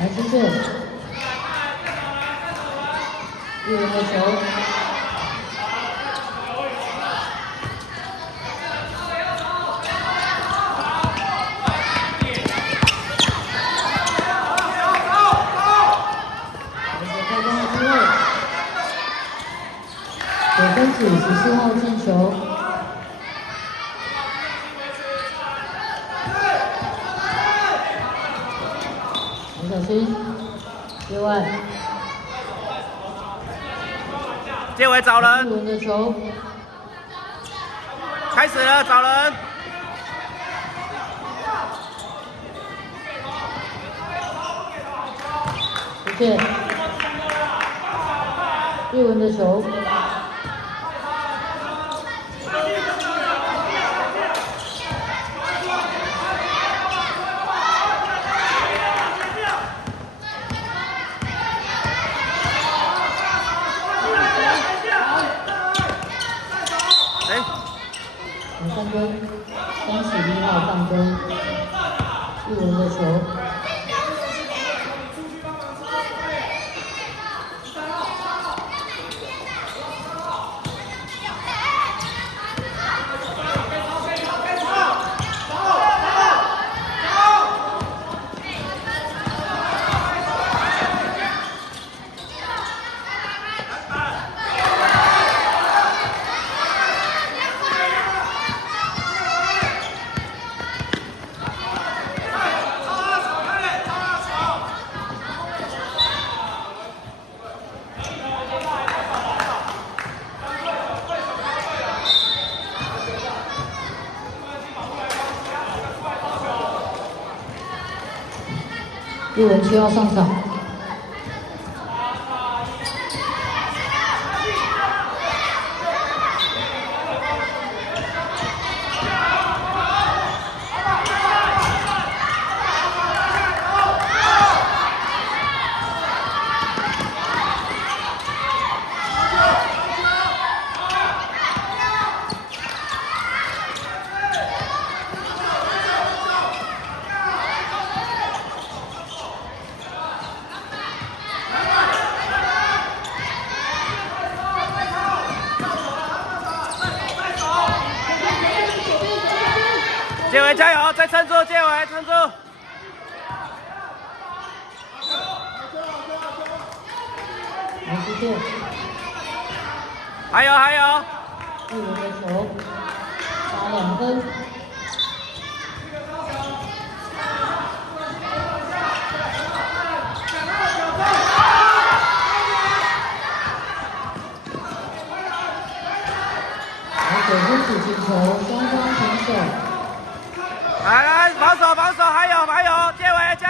来出线，一人的球。9分子14号进球。很小心，界外。界外找人。一文的球。开始了，找人。出线。一文的球。3分，31号上分，一文的球。一文7号上场。界外加油，再撑住，界外撑住。来出线。还有。一文的球，打2分。9分子进球，双方平手。来，防守，还有，界外加